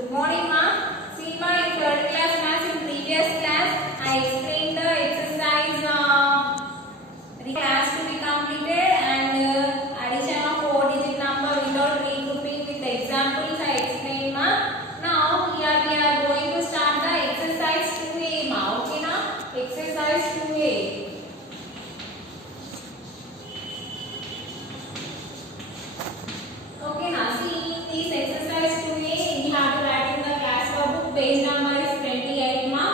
Good morning, ma. See, ma, in third class maths in previous class, I explained the exercise class to be completed and addition of 4-digit number without regrouping with examples. I explained, ma. Now here we are going to start the exercise 2A, ma. Okay, na? Exercise 2A. Okay, now see this exercise 2A, we have to write in the class book. Page number is 28, ma.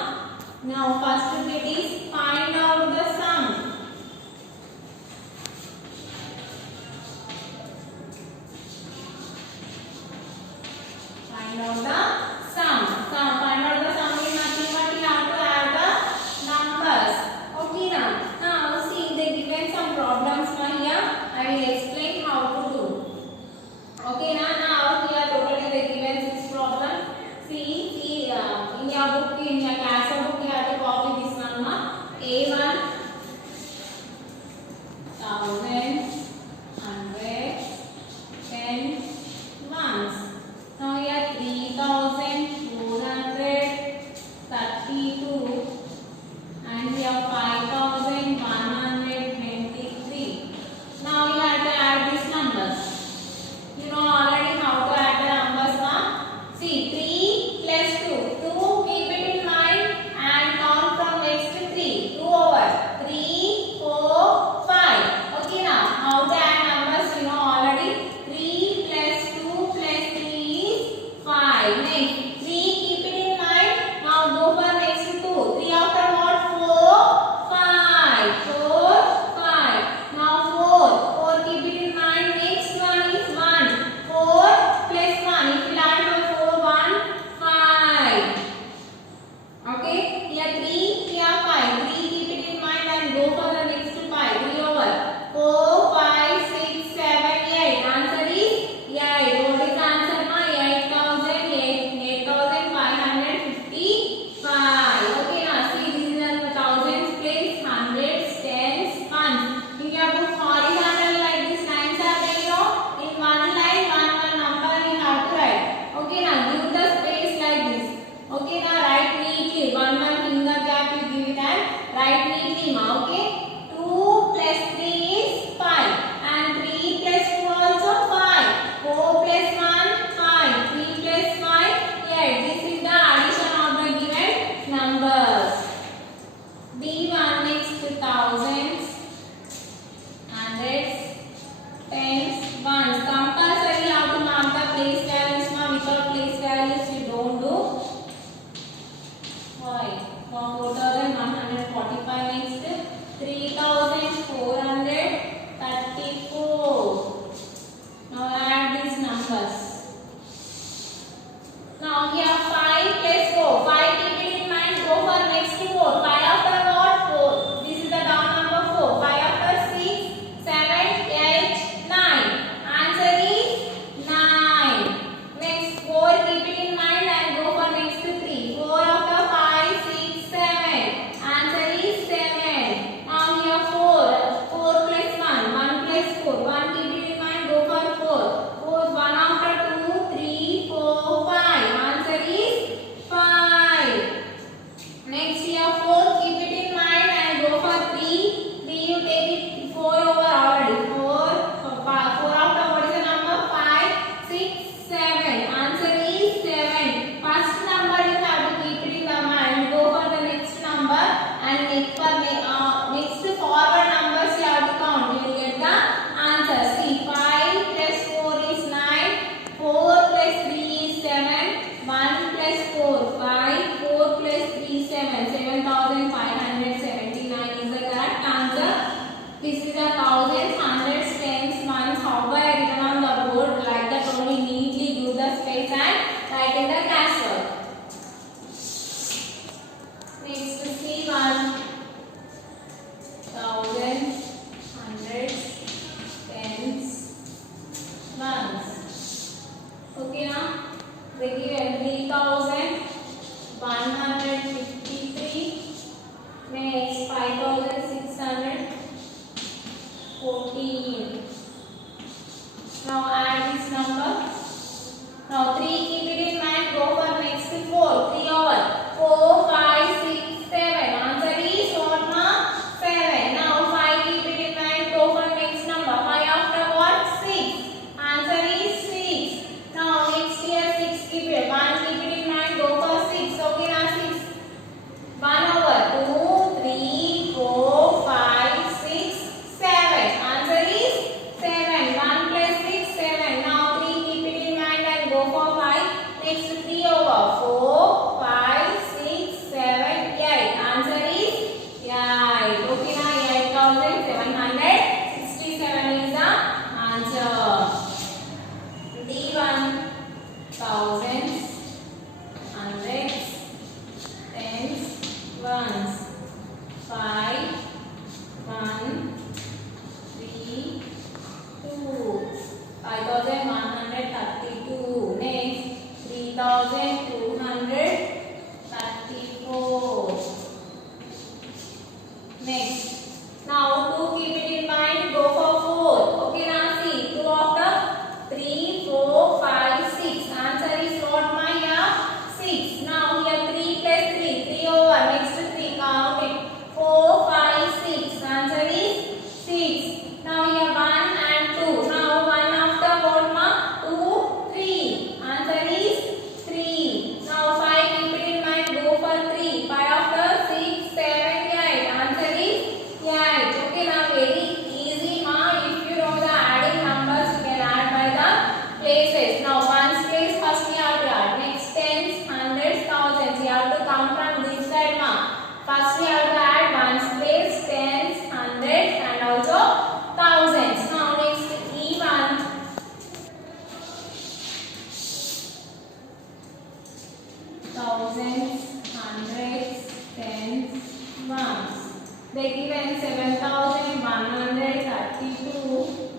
Now first bit is find out the sum. Find out the sum. Find out the sum is nothing but you have to add the numbers. Okay, now see they given some problems here. I will explain how to do. Okay, now here totally they given 6 problems. See in your book, in your class book, you have to copy this one. A1 thousand, hundred, 10 ones. Now here 3,432 and here 5,123. Now you have to add these numbers. You know already how to add the numbers, ma. See 3 plus 2. 2 keep it in mind and count from next to 3. 2 over 3, 4, 5. Okay, now how to add numbers you know already. 3 plus 2 plus 3 is 5. Next 3 keep it in mind. Now go for next to 2. 3 after what? 4, 5. 4, 5. Now 4 keep it in mind. Next one is 1. 4 plus 1. If you add for 4, 1, 5. Okay. Here 3, here 5. 3 keep it in mind and go for the next to 5. 3 over 4, 5, 6, 7, 8. Answer is 8. What is the answer, ma? 8,555. Okay, now see this is the thousands place, hundreds, tens, ones. In your book horizontal like this lines are there, you know. In one line, one number you have to write. Okay, now give the space like this. Okay, now write neatly. One finger gap you give it and write neatly, ma. Okay. 2 plus 3 is 5 and 3 plus 2 also 5. 4 plus 1, 5. 3 plus 5, 8. This is the addition of the given numbers. B1 next to thousands, hundreds, tens, ones. Compulsory you have to mark the place values, ma. Without place values you don't do. Why? 4,145 next 3,434. Now add these numbers. Now here 5 plus 4. 5 keep it in mind. Go for next to 4. 5 after what? 4. This is the down number 4. 5 after 6, 7, 8, 9. Answer is 9. Next 4 keep it in mind and go for next to 3. 4 after 5, 6, 7. Answer is 7. Now here 4. 4 plus 1. 1 plus 4. 1 keep it in mind. Go for 4. 4. 1 after 2, 3, 4, 5. Answer is 5. Next here 4 keep it in mind and go for 3. 3 you take it 4 over already. 4 after what is the number? 5, 6, 7. Answer is 7. First number you have to keep it in the mind. Go for the next number and next forward numbers you have to count. You will get the answer. See 5 plus 4 is 9. 4 plus 3 is 7. 1 plus 4, 5. 4 plus 3, 7. 7,579 is the correct answer. This is the thousands, hundreds, tens, ones. How I written on the board like that only neatly give the space and write in the classwork. Next to C1. Thousands, hundreds, tens, ones. Okay, now they give 3,153. Next 5,614. Now add this number. Now 3 keep it in mind. Go for for 5. Next 3 over 4, 5, 6, 7, 8. Answer is 8. Okay, now 8767 is the answer. D1 thousands, hundreds, tens, ones. 5, 1, 3, 2. 5132. Next 3234. Next. Now 2 keep it in mind. Go for 4. Okay, now see 2 after 3, 4, 5, 6. Answer is what my here? 6. Now here 3 plus 3. 3 over. Next 3 count it. 4, 5, 6. Answer is 6. Now here 1 and 2. Now 1 after what ma? 2, 3. Answer is 3. Now 5 keep it in mind. Go for 3. 5 after 6, 7, 8. Answer is 8. Okay, now very easy ma. If you know the adding numbers, you can add by the places. Now ones place first we have to add. Next tens, hundreds, thousands. You have to come from this side ma. First we have to add ones place, tens, hundreds and also thousands. Now next even thousands, hundreds, tens, ones. They given 7132.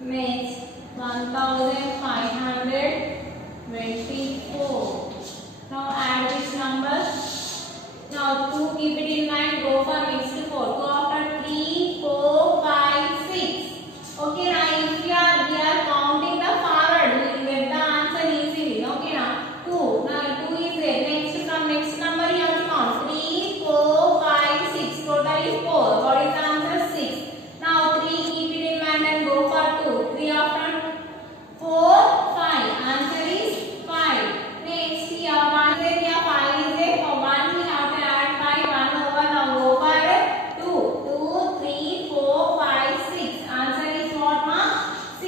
Next 1524. Now add this number. Now 2 keep it in mind. Go for next 4. 2 after 3, 4, 5, 6. Okay, now if we are counting the forward, we will get the answer easily. Okay, now 2. Now 2 is there. Next from next number you have to count. 3, 4, 5, 6. Total is 4. What is the answer? 6. Now 3 keep it in mind and go for 2. 3 after 4, 5. Answer is 5. Next here 1 there, here 5 is there. For 1 we have to add 5. 1 over. Now go for 2. 2, 3, 4, 5, 6. Answer is what ma? 6.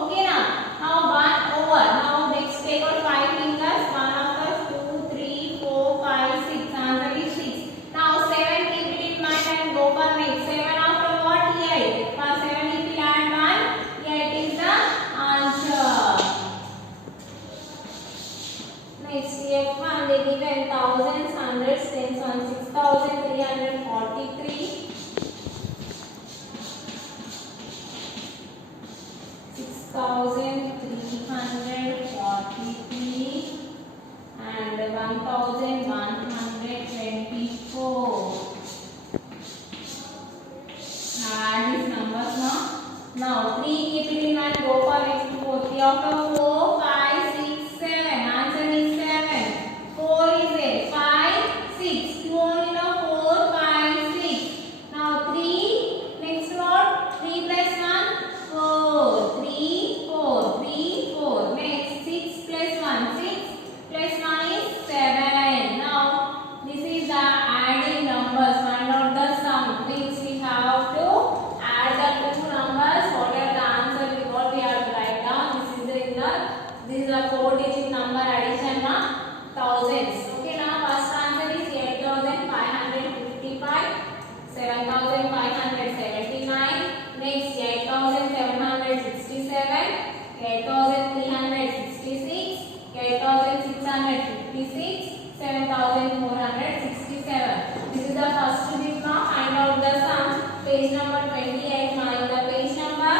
Okay now. Now 1 over. Now next take out 5 fingers. 1 after 2, 3, 4, 5, 6. Answer is 6. Now 7 keep it in mind and go for next. 7 after what? 8. For 7 if we add 1, 8 is the answer. Next F1 they given thousands, hundreds, tens, ones. 6343. 6343 and 1124. Add these numbers now. Now 3 keep it in mind. Go for next 4. 3 after 4, 5, 6, 7. Answer is 7. 4 is there. 5, 6. 2 only now. 4, 5, 6. Now 3. Next what? 3 plus 1, 4. 3, 4. 3, 4. Next 6 plus 1, 6 plus 1 is 7. Now this is the adding numbers. Find out the sum. Means we have to add the two numbers. What are the answer? What we have to write down. This is the 4-digit number addition na thousands. Okay, now first answer is 8555, 7579. Next 8767, 8366, 8656, 7467. This is the first digit now. Find out the sum. Page number 28. Now in the page number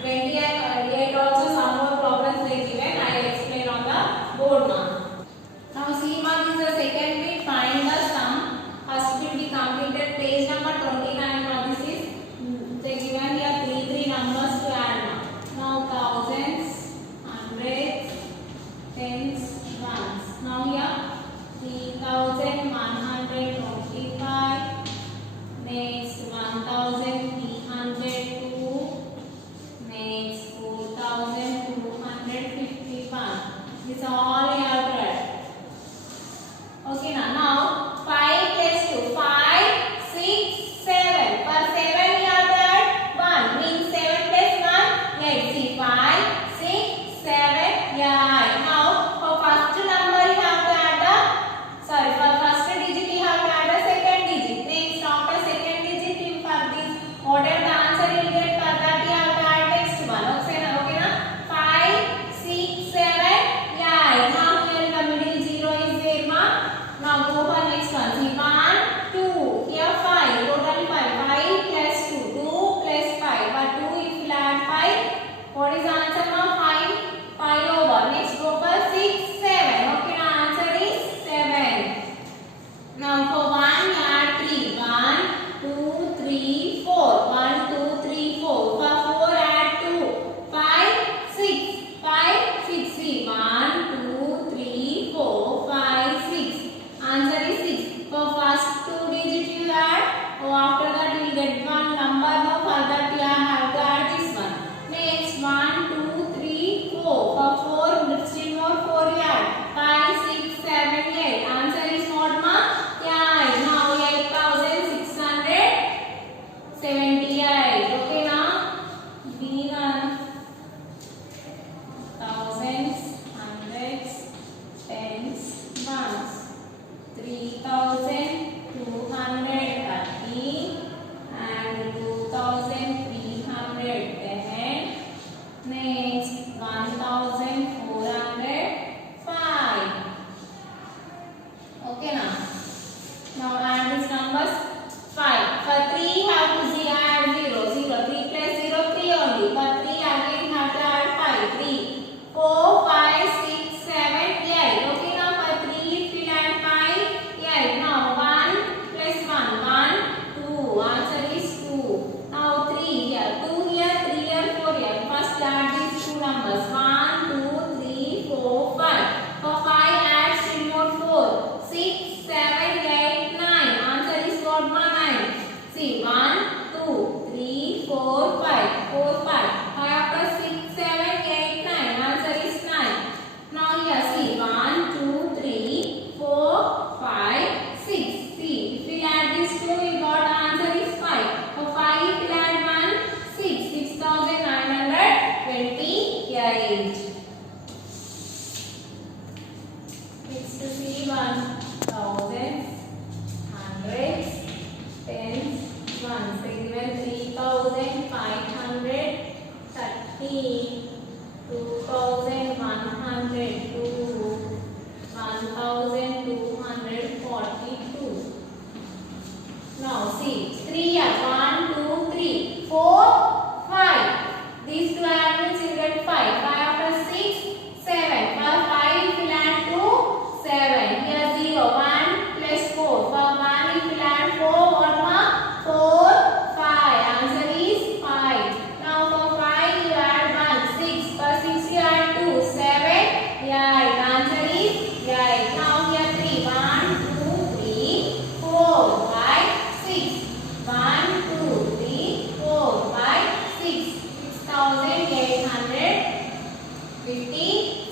28 also some more problems they given. I will explain on the board now. Now C mark is the second bit. Find the sum. First bit be completed. Page number 29. Now this is they given here 3 numbers to add now. Now thousands, hundreds, tens, ones. Now here 3125. Next 1302. Next 4251. This all you have to add. Okay now 5 plus 2, 5, 6, 7. For 7 we have to add 1. Means 7 plus 1, 8. See 5, 6, 7.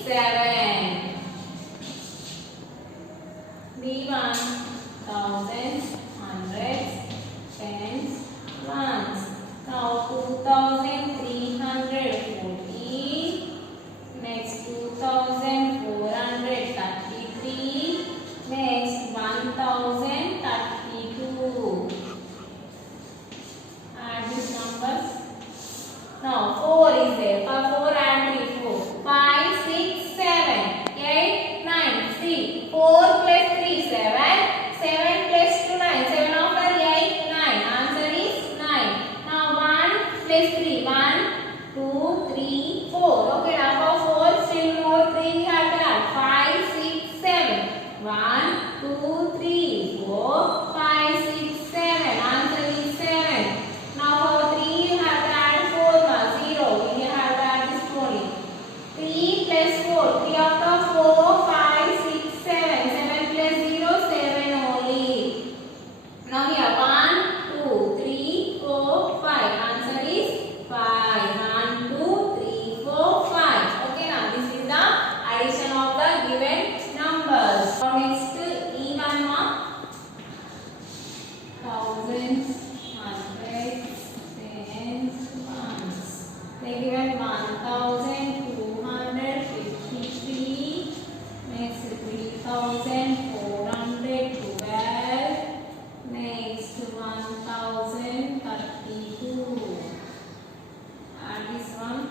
7. B1 thousands, hundreds, tens, ones. Now 2314. Next 2433. Next 1032. Add these numbers. Now 4 is there. For 4 add 3, 4. 5, 6, 7, 8, 9, 3. 4 plus 3, 7. 7 plus 2, 9. 7 after 8, 9. Answer is 9. Now 1 plus 3. 1, 2, 3, 4. Okay, now for 4, still more 3 we have to add. 5, 6, 7. 1, 2, 3, 4, 5, 6, 7. Answer is 7. Now for 3 you have to add 4 more. 0. We have to add this 20. 3 plus 4. 3 after 4, 5, 6, 7. 7 plus 0, 7 only. Now here 1, 2, 3, 4, 5. Answer is 5. 1, 2, 3, 4, 5. Okay, now this is the addition of the given numbers. Now next even one. Thousands, hundreds, tens, ones. They given 1253. Next 3412. Next 1032. Add this one.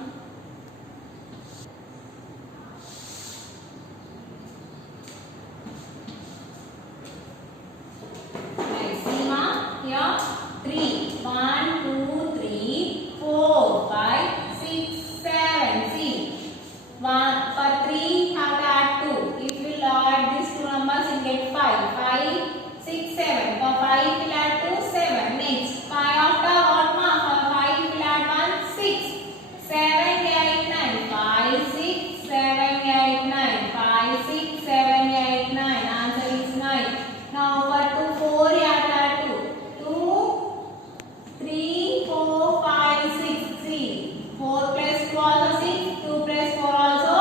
Next Seema, here 3. 1, 2, 3, 4, 5, 6, 7. See, 1 for 3 have to add 2. If you add these two numbers, you get 5. 5, 6, 7. For 5 you will add 2, 7. Next 5 after what mark? For 5 you will add 1, 6. 7, 8, 9. 5, 6, 7, 8, 9. 5, 6, 7, 8, 9. Answer is 9. Now for 2, 4 you have to add 2. 2, 3, 4, 5, 6. See, 4 plus 2 also 6. 2 plus 4 also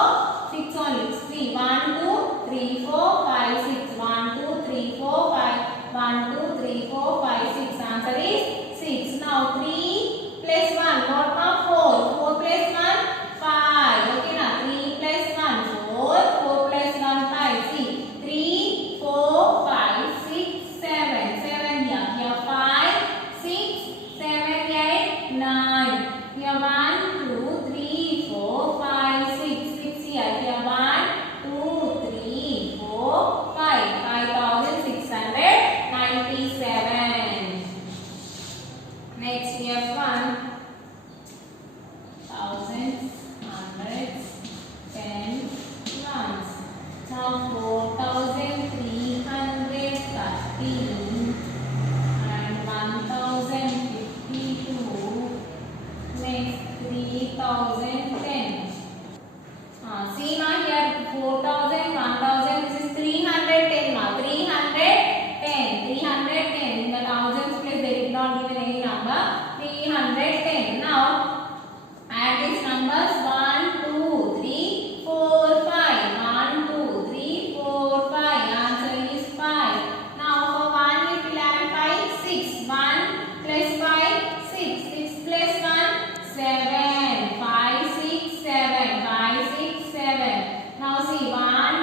6 only. 3. 1, 2, 3, 4, 5, 6. 1, 2, 3, 4, 5. 1, 2, 3, 4, 5, 6. Answer is 6. Now 3 plus 1. What now? 4. 4 plus 1, 5. Okay, now 3 plus 1, 4. 4 plus 1, 5. See, 3, 4, 5, 6, 7. 7 here. Here 5, 6, 7, 8, 9. Here 1, 2, 3, 4, 5, 6. 6 here. Here 1, 2, 3, 4, 5. 5697. Next we have 1. Thousands, hundreds, tens, ones. Now 4313 and 1052. Next 3010. See now here 4000, 1000. This is 310 now. 310. 310. In the thousands place they did not given any number. 310. Now add these numbers. 1, 2, 3, 4, 5. 1, 2, 3, 4, 5. Answer is 5. Now for 1 we will add 5, 6. 1 plus 5, 6. 6 plus 1, 7. 5, 6, 7. 5, 6, 7. Now see 1,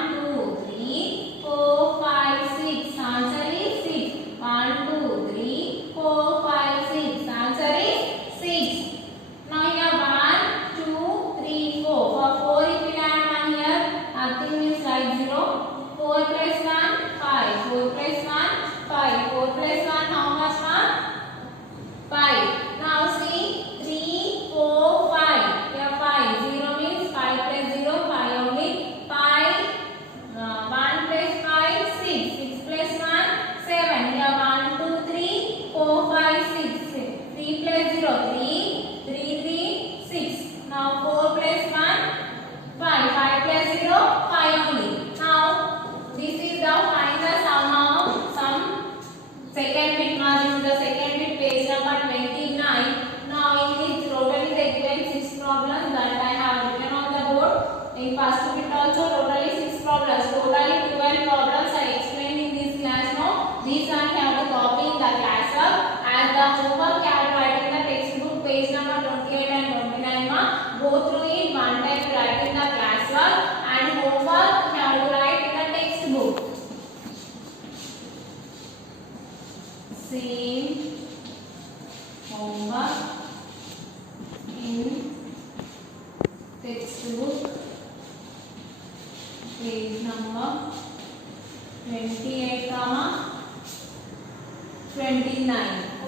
also totally 6 problems. Totally 12 problems I explained in this class now. These one you have to copy in the classwork. As the homework you have to write in the textbook page number 28 and 29 ma. Go through it one time, write in the classwork, and homework you have to write in the textbook. Same homework in textbook page number 28 comma 29.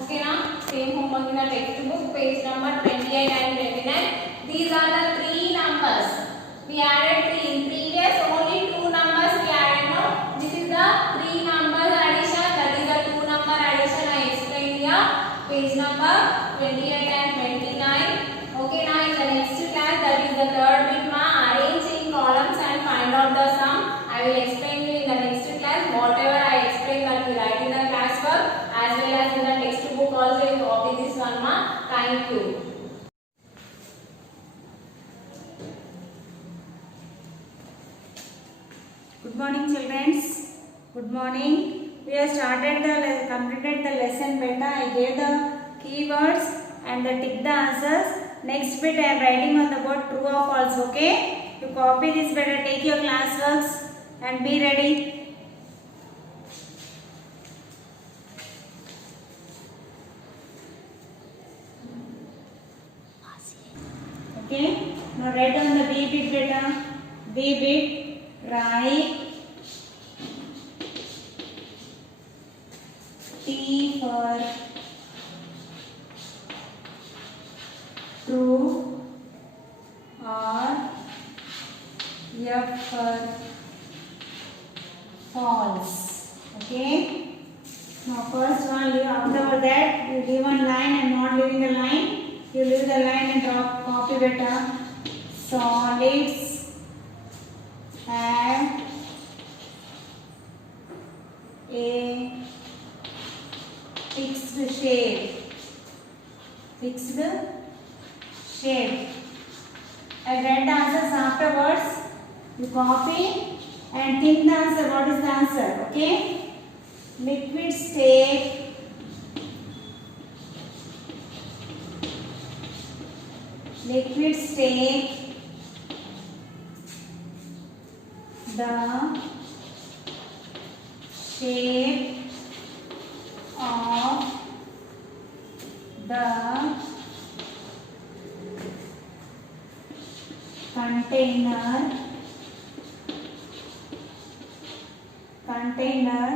Okay na? Same homework in the textbook page number 28 and 29. These are the three numbers. We added three. In previous only two numbers we added now. This is the three numbers addition. That is the two number addition I explained here. Page number 28 and 29. Okay, now in the next class, that is the third bit ma, arrange in columns and find out the sum. I will explain you in the next class. Whatever I explain that we write in the classwork as well as in the textbook also you copy this one ma. Thank you. Good morning children. Good morning. We have completed the lesson beta. I gave the keywords and tick the answers. Next bit I am writing on the board true or false. Okay. You copy this better. Take your classworks and be ready. Okay. Now write down the B bit beta. B bit. Write T for true or F for false. Okay. Now first one, after that you leave one line and not leaving the line. You leave the line and drop copy beta. Solids have a fixed shape. Fixed shape. I read the answers afterwards. You copy and think the answer. What is the answer? Okay. Liquid state the shape of the container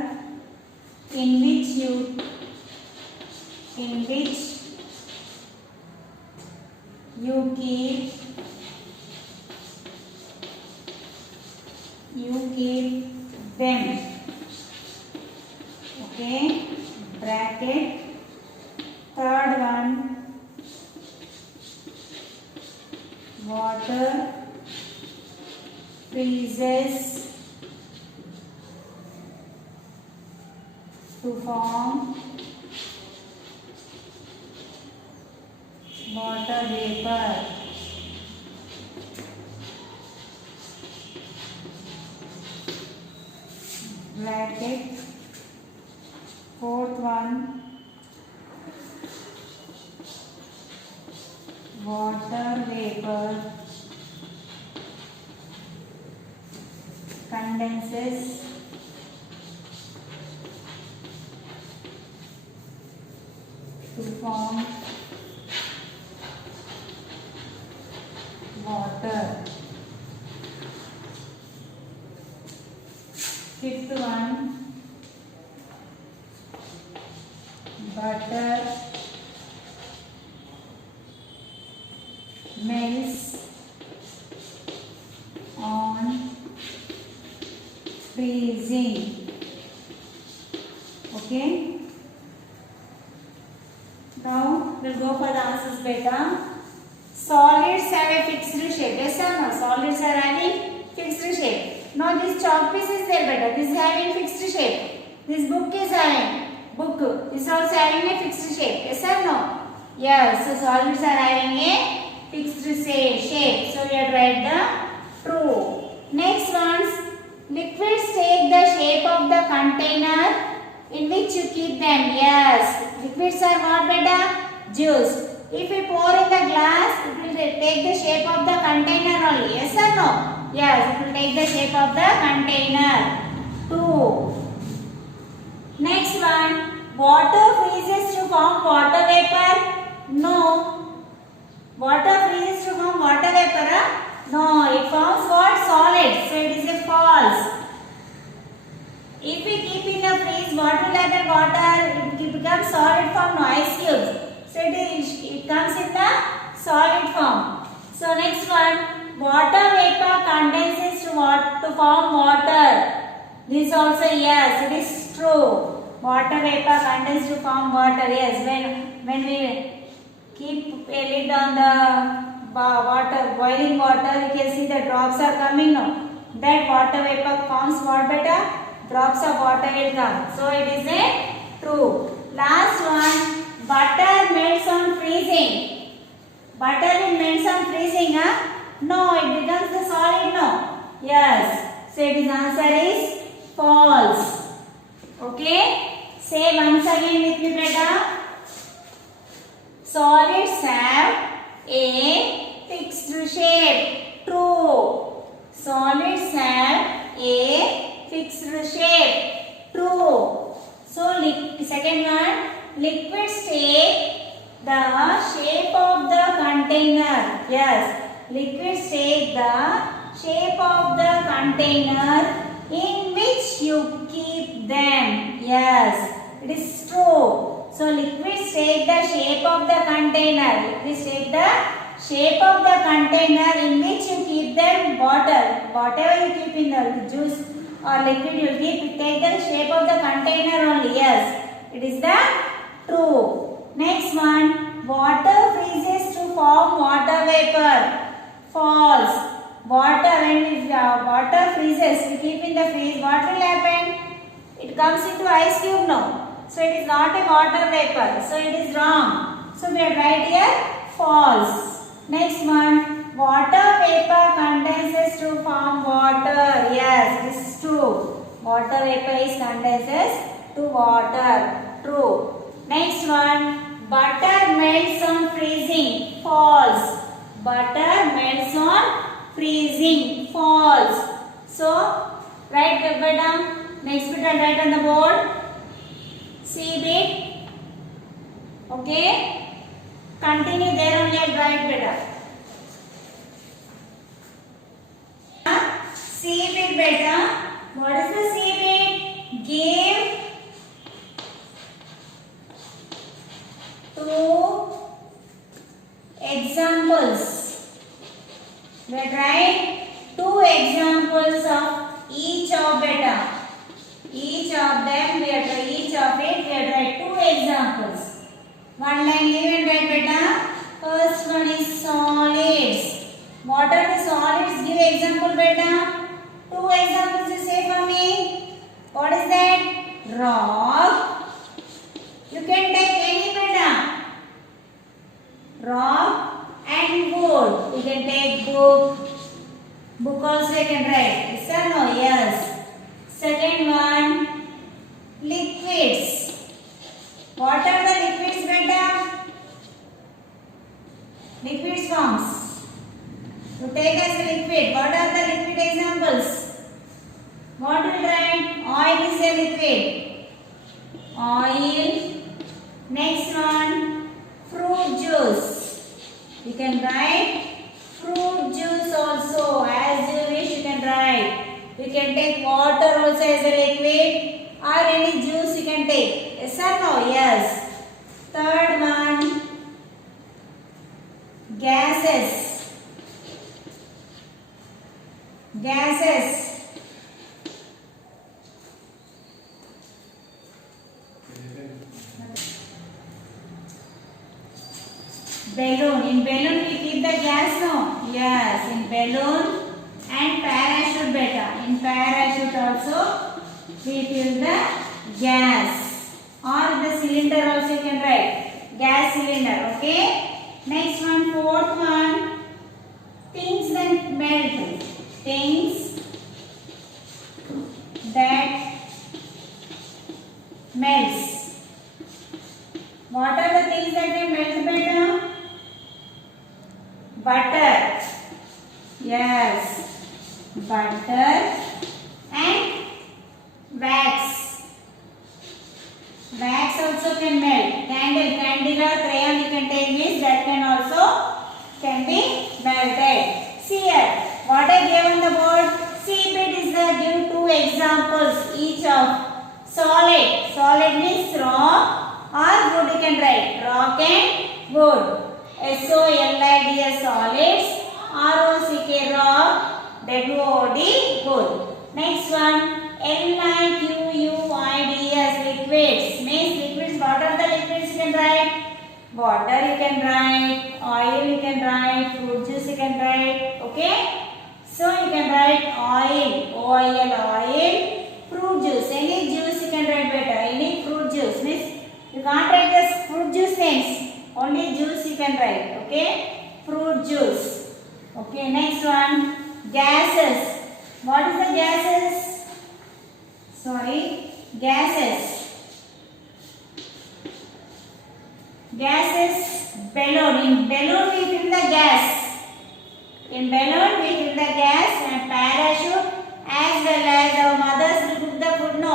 in which you keep them. Okay, bracket. Third one, water freezes to form water vapor. Bracket. Fourth one, water vapor condenses to form water. Fifth one, butter melts on freezing. Okay. Now we'll go for the answers beta. Solids have a fixed shape. Yes or no? Solids are having fixed shape. Now this chalk piece is there beta. This is having fixed shape. This book is having is also having a fixed shape. Yes or no? Yes. So solids are having a fixed shape. So we have write the true. Next container in which you keep them. Yes, liquids are what beta? Juice. If we pour in the glass, it will take the shape of the container only. Yes or no? Yes, it will take the shape of the container. 2. Next one, water freezes to form water vapor. No. Water freezes to form water vapor. Huh? No, it forms what? Solid. So it is a false. If we keep in the freeze, what will happen? Water, it becomes solid form, no ice cubes. So it comes in the solid form. So next one, water vapor condenses to form water. This also yes, it is true. Water vapor condenses to form water. Yes, when we keep a lid on the water, boiling water, you can see the drops are coming now. That water vapor forms what beta? Drops of water will come. So it is a true. Last one, butter melts on freezing. Butter will melt on freezing, huh? No, it becomes the solid, no. Yes. So its answer is false. Okay. Say once again with me, beta. Solids have a fixed shape. True. Solids have a fixed shape. True. So second one, liquids take the shape of the container. Yes, liquids take the shape of the container in which you keep them. Yes, it is true. So liquids take the shape of the container. Liquids take the shape of the container in which you keep them. Water, whatever you keep in the juice or liquid, you take the shape of the container only. Yes, it is the true. Next one, water freezes to form water vapor. False. Water, when water freezes, we keep in the freeze, what will happen? It comes into ice cube now. So it is not a water vapor. So it is wrong. So we are right here false. Next one, water vapor condenses to form water. Yes, this is true. Water vapor is condenses to water. True. Next one, butter melts on freezing. False. Butter melts on freezing. False. So write the beta. Next bit I'll write on the board. See bit. Okay. Continue there only. I'll write beta. C bit beta. What is the C bit? Give two examples. We write two examples of each of beta. Each of them, each of it, we write two examples. One line leave and write beta. First one is solids. What are the solids? Give example beta. Two examples you say for me. What is that? Rock. You can take any beta. Rock and wood. You can take book. Book also you can write. Yes or no? Yes. Second one, liquids. What are the liquids beta? Liquids forms. So take as a liquid. What are the liquid examples? What will write? Oil is a liquid. Oil. Next one, fruit juice. You can write fruit juice also. As you wish you can write. You can take water also as a liquid or any juice you can take. Yes or no? Yes. Third one, gases. Gases. Balloon. In balloon we keep the gas, no? Yes. In balloon and parachute beta. In parachute also we fill the gas. Or the cylinder also you can write. Gas cylinder. Okay. Next one, fourth one. Things that melt. Things that melts. What are the things that can melt better? Butter. Yes, butter and wax. Wax also can melt. Candle or crayon you can take this, that can also can be melted. See here, what I gave on the board. See if it is the give two examples each of solid. Solid means rock or wood you can write. Rock and wood. SOLID solids. ROCK rock. WOD wood. Next one. LIQUIDS liquids. Means liquids. What are the liquids you can write? Water you can write. Oil you can write. Fruit juice you can write. Okay. So you can write oil. Oil. Fruit juice. Any juice you can write better. Any fruit juice. Means you can't write the fruit juice names. Only juice you can write. Okay. Fruit juice. Okay. Next one. Gases. What is the gases? Sorry. Gases. Gases. Balloon. In balloon we fill the gas. In balloon we fill the gas and parachute as well as our mothers will cook the food. No.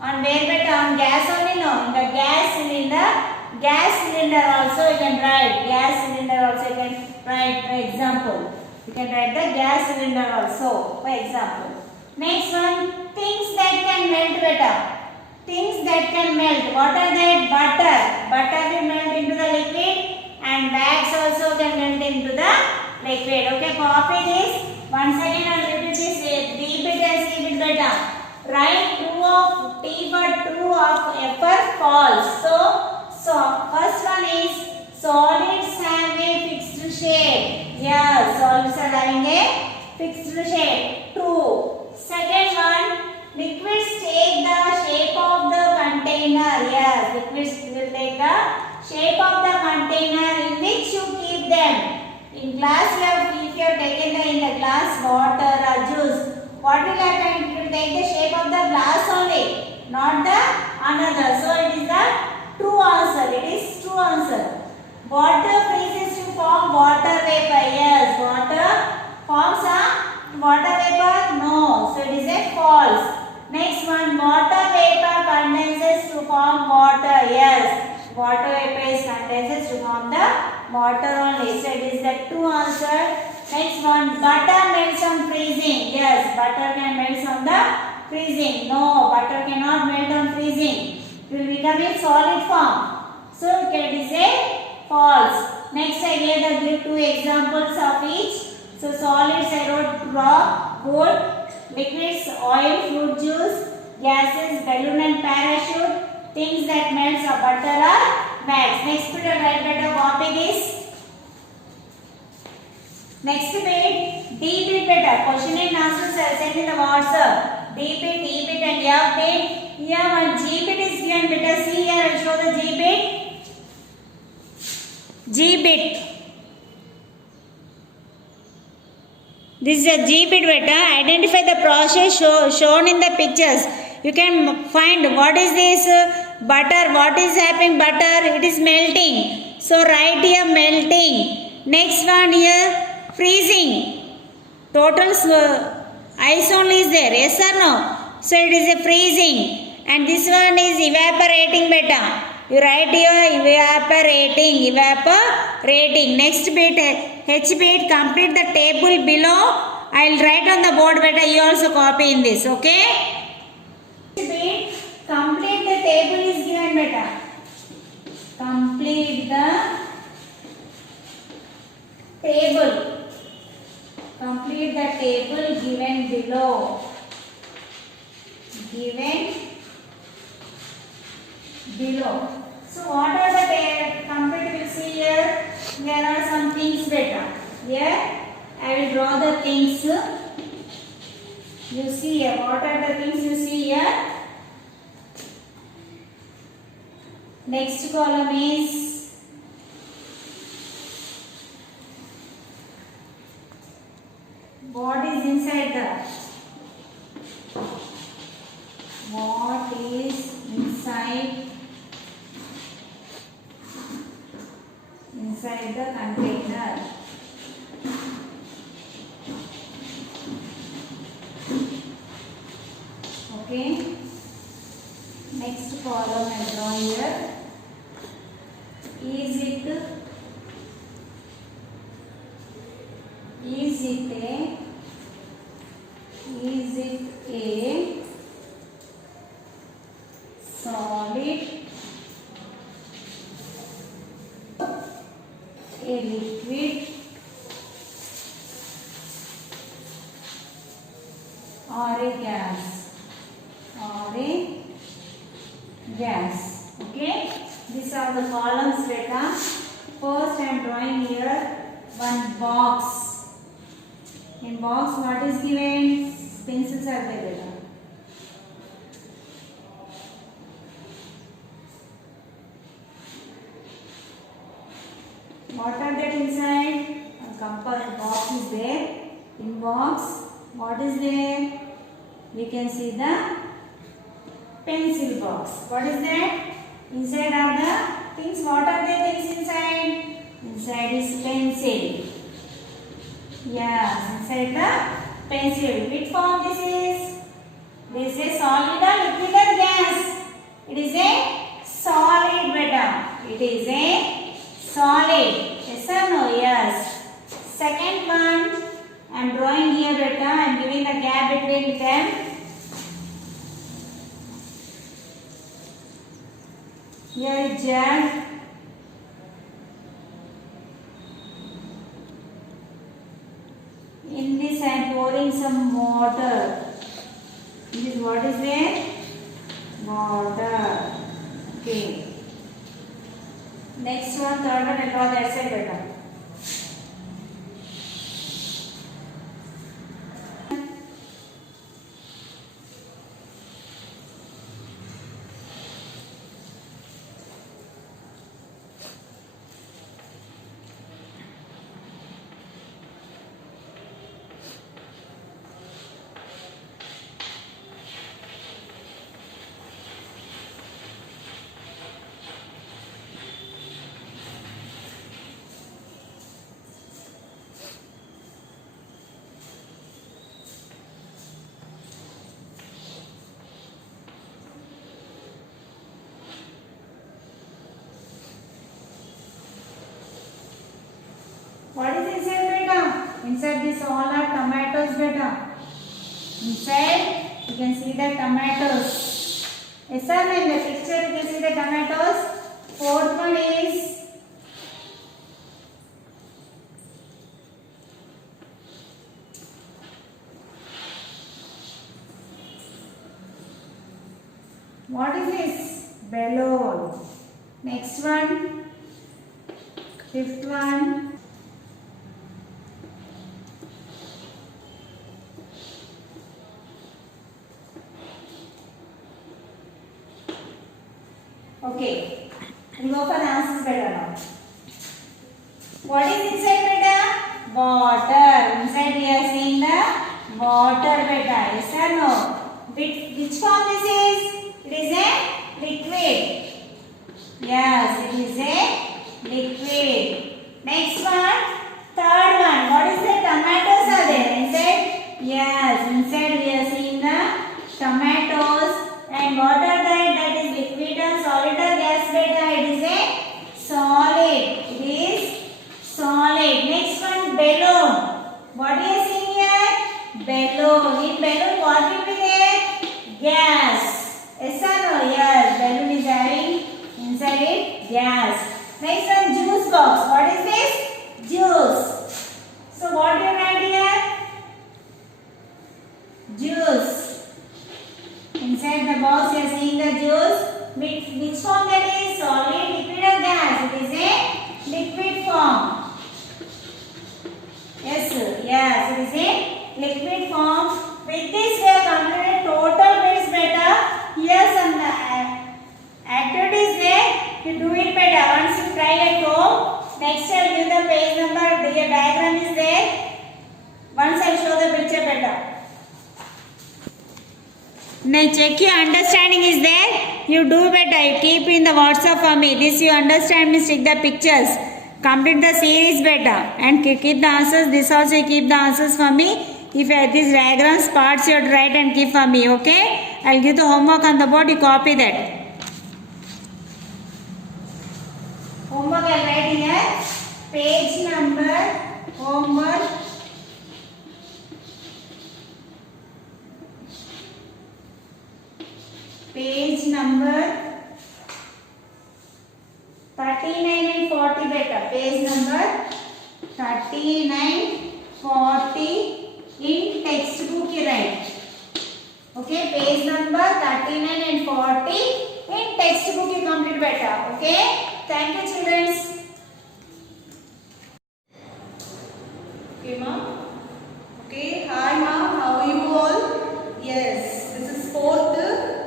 On where better? On gas only? No. In the gas cylinder. Gas cylinder also you can write. Gas cylinder also you can write for example. You can write the gas cylinder also for example. Next one. Things that can melt better. Things that can melt. What are they? Butter. Butter will melt into the liquid and wax also can melt into the liquid. Okay, copy this. Once again I will repeat this. D bit and C bit better. Write true of T for true of F for false. So first one is solids have a fixed shape. Yeah, solids are having a fixed shape. True. Second one, liquids take the shape of the container. Yes, liquids will take the shape of the container in which you keep them. In glass, if you have taken in the glass water or juice, what will happen? It will take the shape of the glass only, not the another. So it is the true answer. It is true answer. Water freezes to form water vapor. Yes, water forms a water vapor. No, so it is a false. Next one, water vapor condenses to form water. Yes, water vapor is condenses to form the water only. So it is the true answer. Next one, butter melts on freezing. Yes, butter can melt on the freezing. No, butter cannot melt on freezing. It will become a solid form. So it is a false. Next I gave the give two examples of each. So solids I wrote rock, wood, liquids, oil, fruit juice, gases, balloon and parachute. Things that melts are butter or wax. Next bit I write better, copy this. Next bit, D bit better. Question and answers I sent in the WhatsApp. D bit, E bit and F bit. Here one G bit is given better. See here I will show the G bit. G bit. This is a G bit better. Identify the process shown in the pictures. You can find what is this butter. What is happening? Butter. It is melting. So write here melting. Next one here freezing. Total ice only is there. Yes or no? So it is a freezing. And this one is evaporating better. You write here evaporating. Next bit H bit, complete the table below. I will write on the board better. You also copy in this. Okay? H bit, complete the table is given better. Complete the table. Complete the table given below. So what are the complete? You see here. There are some things better. Here I will draw the things. You see here. What are the things you see here? Next column is what is inside the. What is inside inside the container. Okay. Next column I draw here. Is it a solid, a liquid, or a gas? Okay, these are the columns beta. First I am drawing here one box. In box what is given? Pencils are there beta. What are that inside? A compass box is there. In box what is there? We can see the pencil box. What is that? Inside are the things. What are the things inside? Inside is pencil. Yes, inside the pencil. Which form this is? This is solid or liquid or gas? It is a solid beta. It is a solid. Yes or no? Yes. Second one, I am drawing here beta. I am giving the gap between them. Here is jar. In this I am pouring some water. This what is there? Water. Okay. Next one, third one, I draw that side better. What is inside beta? Inside this all are tomatoes beta. Inside you can see the tomatoes. Yes sir, in the picture you can see the tomatoes. Fourth one is what is this? Balloon. Next one, fifth one. Okay, we'll go for the answers better now. What is inside beta? Water. Inside we are seeing the water beta. Yes or no? Which form this is? It is a liquid. Yes, it is a liquid. Next one, third one. What is the tomatoes are there inside? Yes, inside we are seeing the tomatoes. And what are that? That is liquid or solid or gas beta? It is a solid. It is solid. Next one, balloon. What are you seeing here? Balloon. In balloon, what will be there? Gas. Yes or no? Yes. Balloon is having inside it gas. Next one, juice box. What is this? Juice. So what do you write here? Juice. Inside the box you are seeing the juice. Which form that is? Solid, liquid or gas? It is a liquid form. Yes, yes, it is a liquid form. With this we have completed total bits better. Here some activities there. You do it better once you try at home. Next I'll give the page number. The diagram is there. Once I'll show the picture better. Now check your understanding is there. You do better. You keep in the WhatsApp for me. This you understand me. Stick the pictures. Complete the series better. And keep the answers. This also you keep the answers for me. If these diagrams parts you have to write and keep for me. Okay? I'll give the homework on the board. You copy that. Homework I'll write here. Page number. Homework. Page number 39 and 40 better. Page number 39, 40 in textbook you write. Okay, page number 39 and 40 in textbook you complete better. Okay, thank you children. Okay, ma'am. Okay, hi, ma'am. How are you all? Yes, this is fourth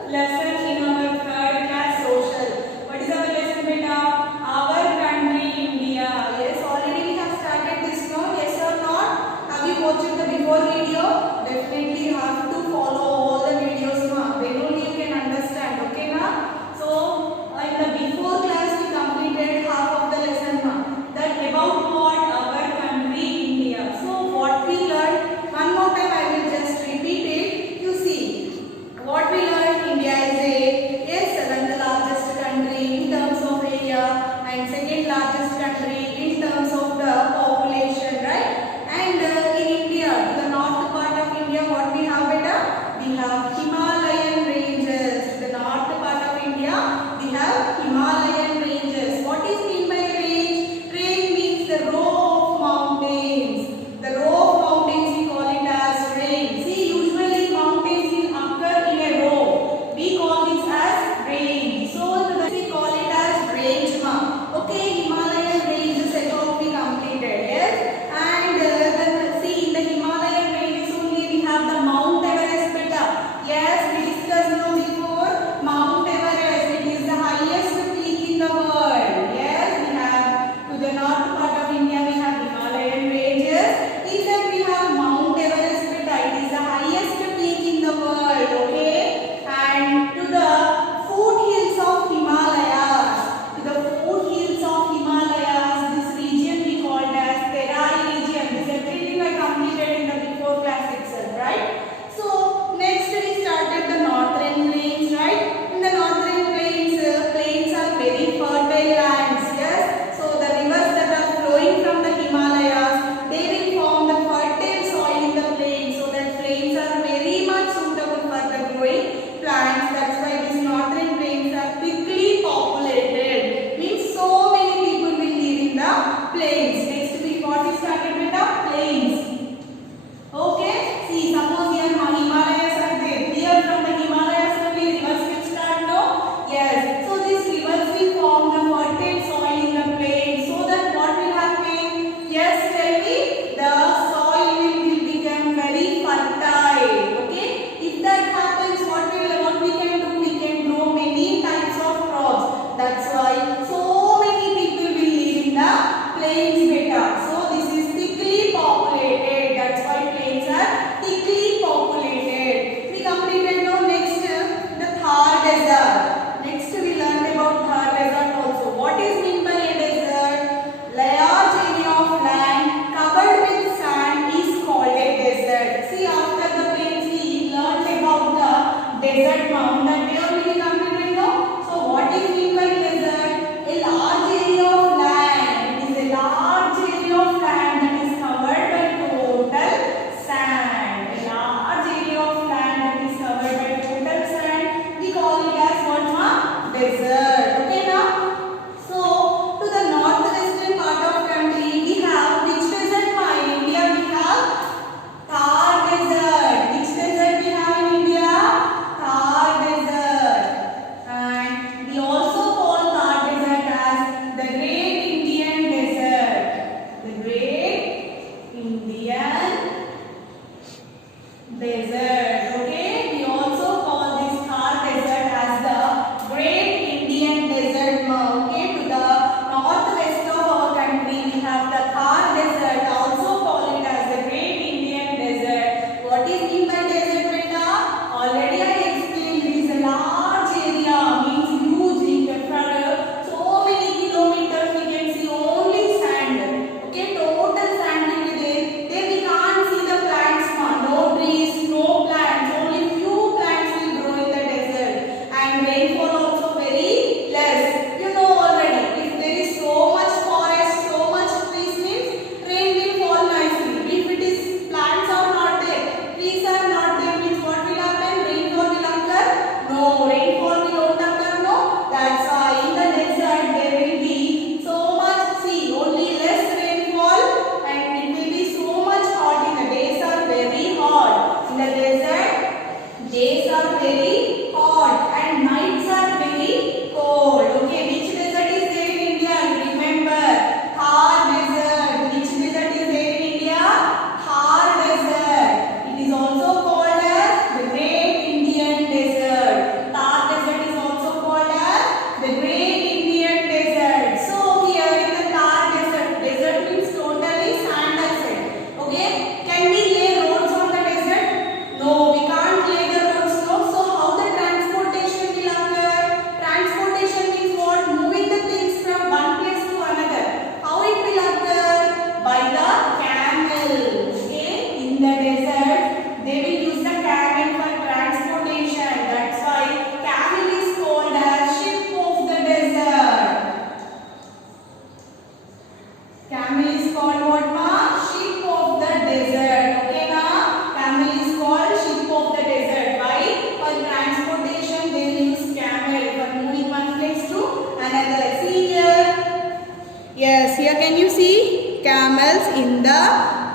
lesson in our third class social. What is our lesson, beta? Our country, India. Yes, already we have started this, no? Yes or not? Have you watched the before video? Definitely you have to follow all the videos, ma'am. Then only you can understand. Okay, ma'am? So, in the before class we completed half of the lesson, ma'am. That about what? Our country, India. So, what we learned? One more time I will just repeat it. You see, what we learned? India is the largest country in terms of area and second largest country in terms of the population, right? And in India, in the north part of India, what we have, beta? We have Himalayan ranges. The north part of India, we have Himalayan ranges. What is mean by range? Range means the row of mountains. The row of mountains we call it as range. See, usually mountains will occur in a row. We call this as range. So we call it as range, ma'am. Okay, Himalayan ranges account we completed. Yes, and see, in the Himalayan ranges only we have the Mount Everest, beta. Yes, we discussed now before. Mount Everest, it is the highest peak in the world. Yes, we have to the north part of India we have Himalayan ranges. In that we have Mount Everest, beta. It is the highest peak in the world. Okay, and to the foothills of Himalayas. To the foothills of Himalayas, this region we called as Terai region. This everything I completed in the before class itself, right? So next we started the northern plains, right? In the northern plains, plains are very fertile lands. Yes, so the rivers that are flowing from the Himalayas, they will form the fertile soil in the plains. So that plains are very much suitable for the growing plants. That's why these northern plains are quickly populated. Means so many people will live in the plains. Next week what is started with the plains. Okay, see, suppose here Himalayas are there. Here from the Himalayas only rivers will start, no? Yes, so these rivers will form the fertile soil in the plain. So that what will happen? Yes, tell me, the soil will become very fertile. Okay, if that happens, what we can do? We can grow many types of crops. That's why so many people will live in the plains, beta. So this is thickly populated. That's why plains are thickly populated. We completed now. Next, the Thar desert. Next we learned about Thar desert also. What is mean by a desert? Large area of land covered with sand is called a desert. See, after the plains we learned about the desert mountain. That we already completed now. So what is mean by desert? A large area of land. It is a large area of land that is covered by total sand. A large area of land that is covered by total sand. We call it as what, ma'am? Desert. Okay, now. So to the northwestern part of country we have which desert, ma'am? In India we have Thar desert. Which desert we have in India? Thar desert. days are very hot and nights are very cold. Okay, which desert is there in India? Remember, Thar desert. Which desert is there in India? Thar desert. It is also called as the Great Indian Desert. Thar desert is also called as the Great Indian Desert. So here in the Thar desert, desert means totally sand and sand. Okay, can we lay roads on the desert? No, we can't lay the roads. No. So how the transportation will occur? Transportation means what? Moving the things from one place to another. How it will occur? By the camel. Okay, in the desert, they will use the camel for transportation. That's why camel is called as ship of the desert. Camel is called what, ma? Ship of the desert. Okay, na? Camel is called ship of the desert. Why? For transportation, they will use camel for moving one place to another. See here. Yes, here can you see camels in the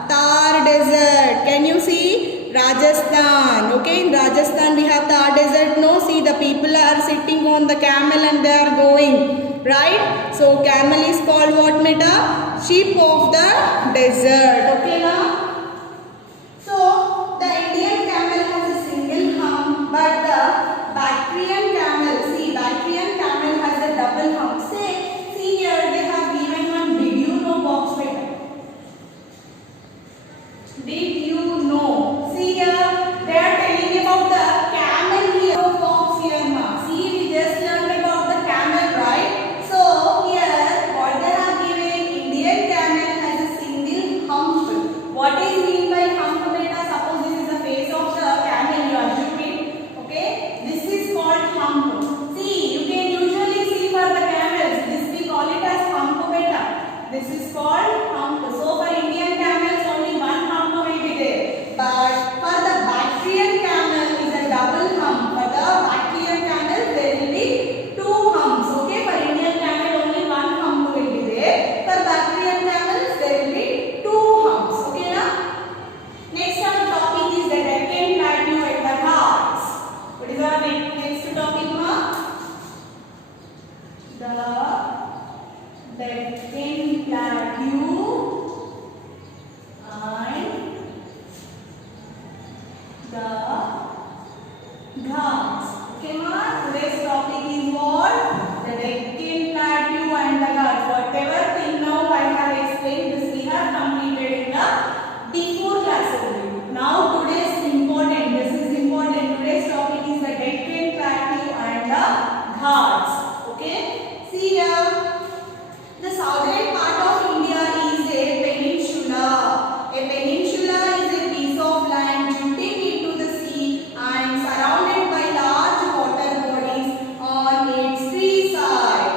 Thar desert? Can you see Rajasthan? Okay, in Rajasthan we have Thar desert. No, see the people are sitting on the camel and they are going. Right? So camel is called what, meta? Sheep of the desert. Okay, now. So the Indian camel has a single hump, but the Bactrian camel, see, Bactrian camel has a double hump. See here they have given one. Did you know, box meta? Did you know? See here they are telling about the camel here. Box here, ma. See, we just learned about the camel, right? So here what they have given, Indian camel has a single hump. What is mean by hump, beta? Suppose this is the face of the camel, you assume it. Okay, this is called hump. See, you can usually see for the camels, this we call it as hump, beta. This is called hump. So for Indian camels only one hump will be there, but for the Bactrian camel is a double hump. For the Bactrian camel there will be two humps. Okay, for Indian camel only one hump will be there. For Bactrian camels there will be two humps. Okay, now next our topic is the Deccan Plateau and the Ghats. What is our next topic, ma? The Deccan Plateau and the Ghats. Okay, ma? Today's topic is what? The Deccan Plateau and the Ghats. Whatever thing now I have explained, this we have completed in the before class only. Now today's important. This is important. Today's topic is the Deccan Plateau and the Ghats. Okay? See here. The southern part of India is a peninsula. A peninsula is a piece of land jutting into the sea and surrounded by large water bodies on its three sides.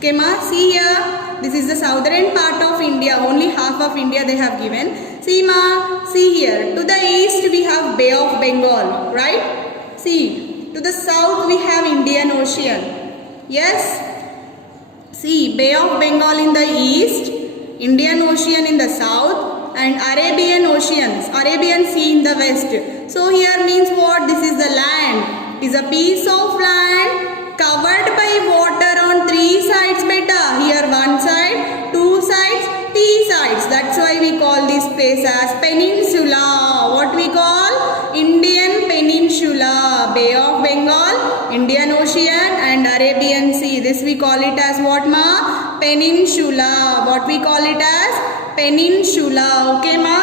Okay, ma, see here. This is the southern part of India. Only half of India they have given. See, ma, see here. To the east we have Bay of Bengal, right? See, to the south we have Indian Ocean. Yes? See, Bay of Bengal in the east, Indian Ocean in the south, and Arabian Sea in the west. So here means what? This is the land. It is a piece of land covered by water on three sides, beta. Here one side, two sides, three sides. That's why we call this place as peninsula. What we call? Indian Peninsula. Bay of Bengal, Indian Ocean and Arabian Sea. This we call it as what, ma? Peninsula. What we call it as? Peninsula. Okay, ma?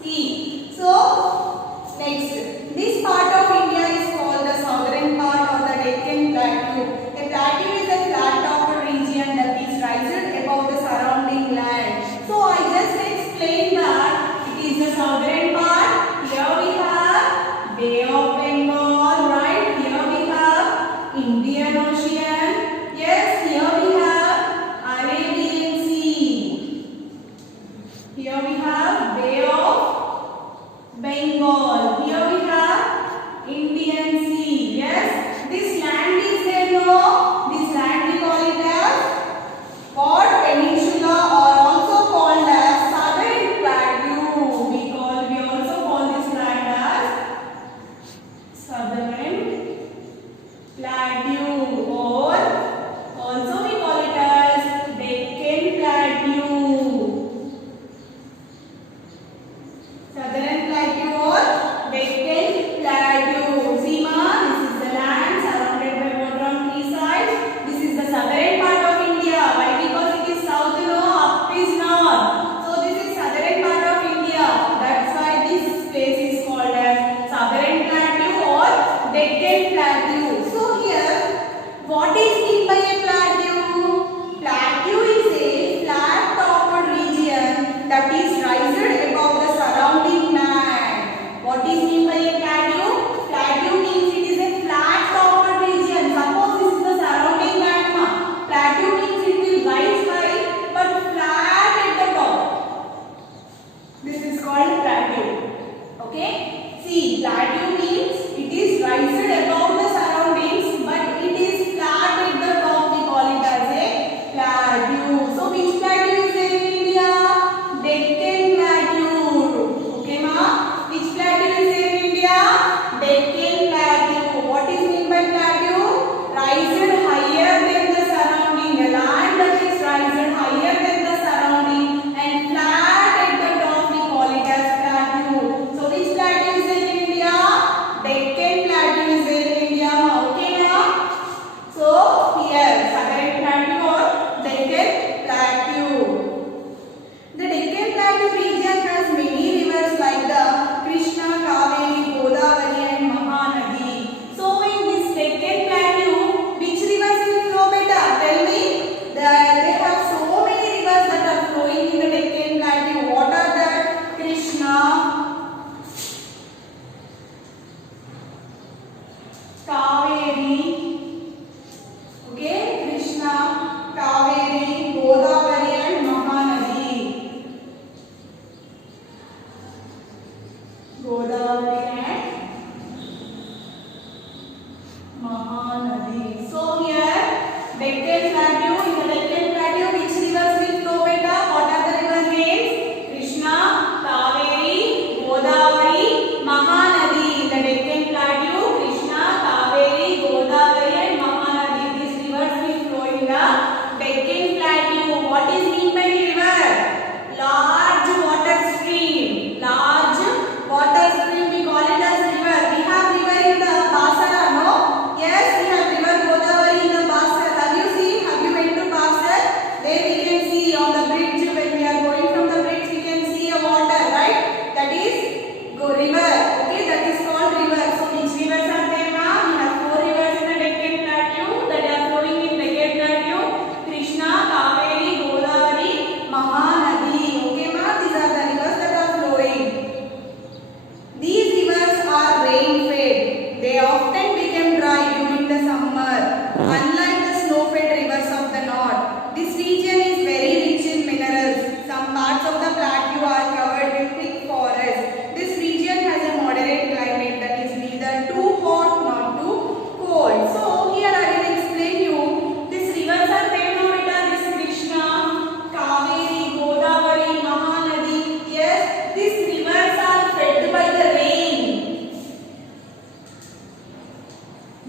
See. So, next. This part of India is called the southern part or the Deccan Plateau. A plateau is a flat topped region that is raised above the surrounding land. So, I just explained that it is the southern part. Here we have Bay of Bengal, right? Here we have Indian Ocean. Yes, here we have Arabian Sea. Here we have Bay of Bengal. Here we have Indian Sea. Yes, this land is there, no? This land we call it as what? Peninsula, or also called as Southern Plateau. We also call this land as Southern Plateau, or also we call it as Deccan Plateau. Southern Plateau or Deccan Plateau. See, ma, this is the land surrounded by water on three sides. This is the southern part of India. Why? Because it is south, no, up is north. So this is southern part of India. That's why this place is called as Southern Plateau or Deccan Plateau. So here, what is meant by a plateau? Plateau is a flat topped region that is raised above the surrounding land. What is meant by a plateau? Plateau means it is a flat topped region. Suppose this is the surrounding land, ma. Plateau means it will rise high but flat at the top. This is called plateau. Okay? See, plateau means it is raised above the surroundings but it is flat at the top. We call it as a plateau. So which plateau is there in India? Deccan Plateau. Okay, ma? Which plateau is there in India? Deccan Plateau. What is meant by plateau? Raised higher than the surrounding. A land that is raised higher than the surrounding and flat at the top. We call it as plateau. So which plateau is there in India? Deccan Plateau is there in India. Okay, ma? So here, Southern Plateau or Deccan Plateau. The Deccan Plateau region has many rivers like the Krishna, Kaveri, Godavari and Mahanadi. So in this Deccan Plateau, which rivers will flow, beta? Tell me. They have so many rivers that are flowing in the Deccan Plateau. What are that? Krishna, Kaveri, okay, Krishna, Kaveri, Godavari and Mahanadi. Godavari and Mahanadi. So here, Deccan Plateau, in the Deccan Plateau, which rivers will flow, beta? What are the river names? Krishna, Kaveri, Godavari, Mahanadi. In the Deccan Plateau, Krishna, Kaveri, Godavari and Mahanadi. These rivers will flow in the Deccan Plateau. What is meant by river? Large water stream. Large water stream, we call it as river. We have river in the Basara, no? Yes, we have river Godavari in the Basara. Have you seen?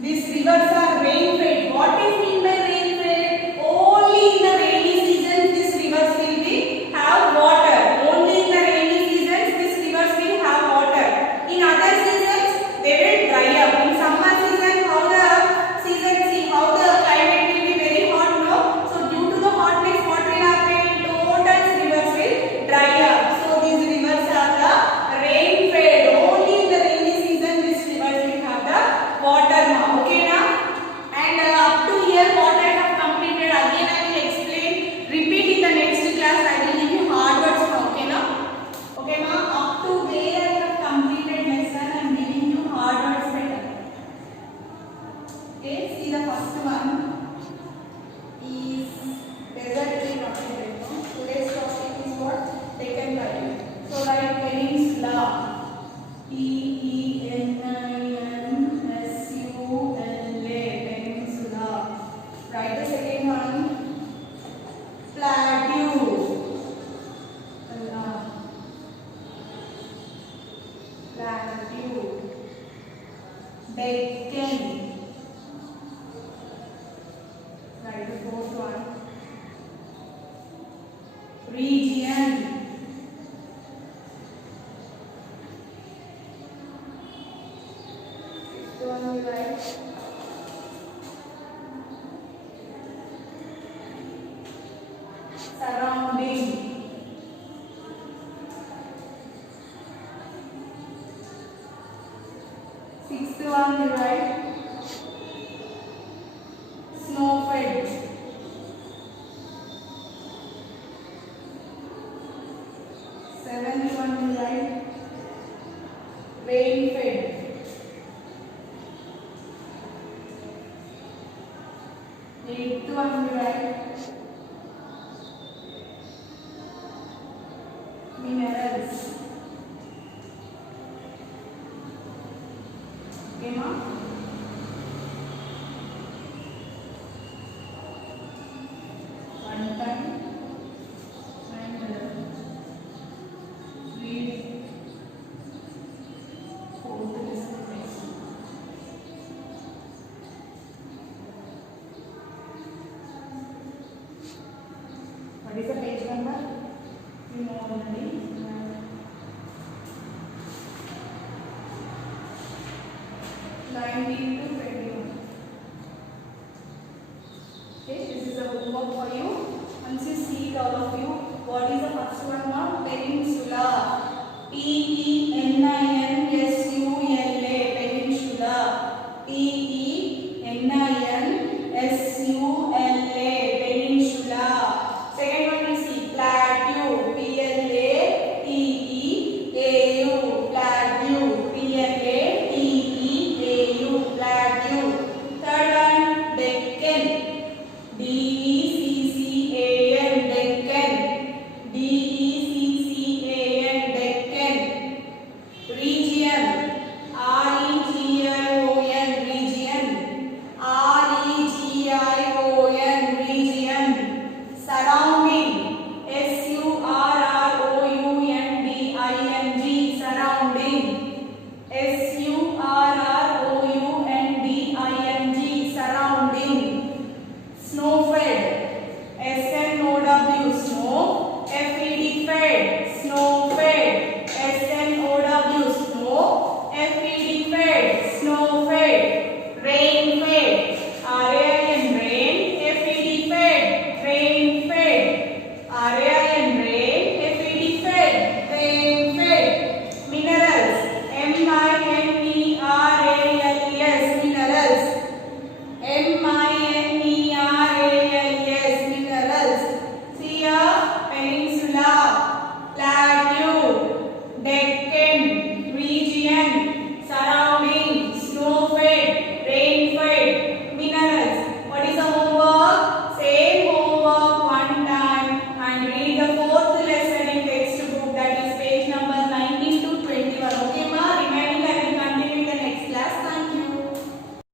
These rivers are rain-fed. What is mean by rain-fed? Only in the rainy season these rivers will be have water. Only in the rainy seasons these rivers will have water. In other seasons they will dry up. In summer season, how the season see how the climate will be very hot, no? So due to the hotness, what will happen? Total rivers will dry up. So these rivers are the rain-fed. Only in the rainy season these rivers will have the water now. Okay now? And up to here what I have completed, again I will explain, repeat in the next class. I will give you hard words now. Okay now? Okay ma? Up to where I have completed lesson, I am giving you hard words better. Okay, see the first one is desert tree topic. Today's topic is what? Taken by you. So write peninsula. Peninsula. Peninsula. Write the second one. Plateau. Plateau. Deccan. Write the fourth one. Region. Fifth one we write. Surrounding. Sixth one we write. Snow-fed. Seventh one we write. Rain-fed. Eighth one we write. Minerals. Okay ma? One time and read fourth lesson next. What is the page number? You know already. 19 to 21. Okay, this is a homework for you. Once you see it, all of you, what is the first one now? Peninsula. Peninsula. Peninsula. Peninsula.